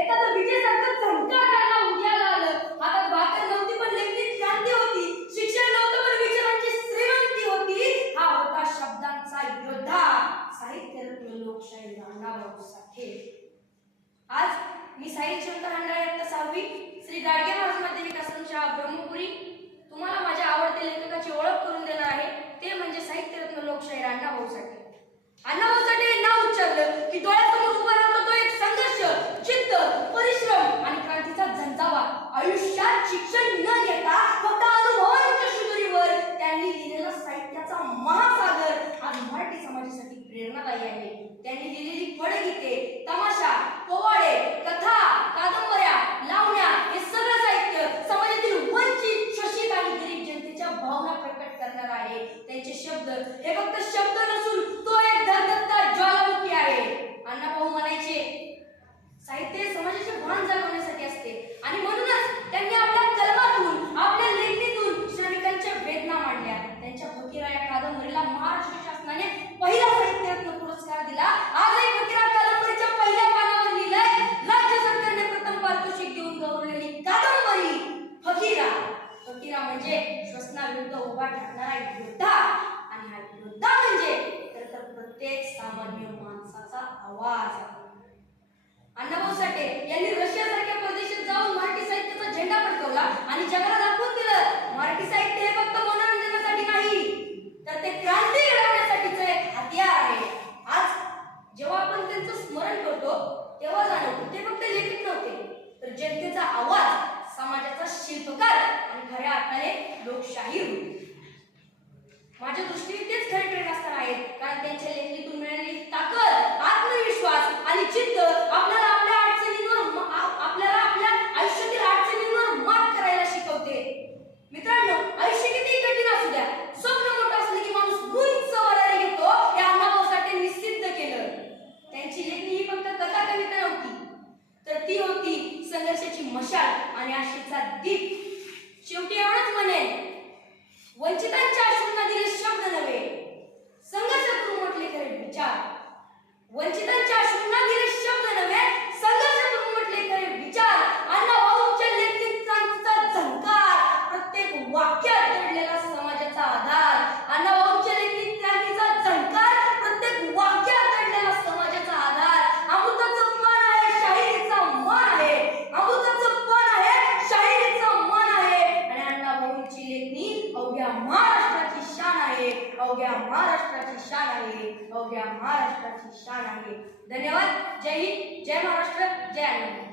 एखादं विजेसारखं झंकार उद्याला आलं. हातात भाकर नव्हती पण लेखनीत क्रांती होती. शिक्षण नव्हतं पण विचारांची श्रीमंती होती. हा होता शब्दांचा योद्धा. साहित्यरत्न लोकशाही अण्णाभाऊ साठे. आज मी साहित्य शंकर हंडाळे सहावी. श्री गाडगे महाराज माध्यमिक आश्रमशाळा ब्रह्मपुरी. तुम्हाला माझ्या आवडत्या लेखकाची ओळख करून देणार आहे ते म्हणजे साहित्यरत्न लोकशाहीर अण्णाभाऊ साठे अण्णाभाऊ साठे हे नाव उच्चारलं की डोळ्यासमोर उभा राहतो तो एक संघर्ष जिद्द परिश्रम आणि क्रांतीचा झंझावा आयुष्यात शिक्षण न घेता फक्त उभा ठरणारा योद्धा आणि हा योद्धा म्हणजे तर तर प्रत्येक सामान्य माणसाचा आवाज अण्णाभाऊ साठे यांनी रशियासारख्या प्रदेशात जाऊन मराठी साहित्याचा झेंडा फडकवला आणि जगाला दाखवून दिलं मराठी साहित्य हे फक्त मनोरंजनासाठी नाही तर ते क्रांती घडवण्यासाठीच एक हत्यार आहे. आज जेव्हा आपण त्यांचं स्मरण करतो तेव्हा जाणवतो ते फक्त लेखक नव्हते तर जनतेचा आवाज समाजाचा शिल्पकार आणि खऱ्या अर्थाने लोकशाही होती माझ्या दृष्टीने तेच खरे प्रेरणास्थान आहेत. कारण त्यांच्या लेखणीतून मिळालेली ताकद आत्मविश्वास आणि चित्त आपल्याला आपल्या अडचणींवर आपल्याला आपल्या आयुष्यातील अडचणींवर मात करायला शिकवते. मित्रांनो आयुष्य किती कठीण असू द्या. स्वप्न मोठं असलं की माणूस उंच वरारी घेतो हे अण्णाभाऊसाठी सिद्ध केलं. त्यांची लेखणी ही फक्त कथा कविता नव्हती तर ती होती संघर्षाची मशाल आणि आशेचा दीप. शेवटी एवढंच म्हणेल महाराष्ट्राची शान आहे अवघ्या महाराष्ट्राची शान आहे अवघ्या महाराष्ट्राची शान आहे. धन्यवाद. जय हिंद जय महाराष्ट्र जय आनंद.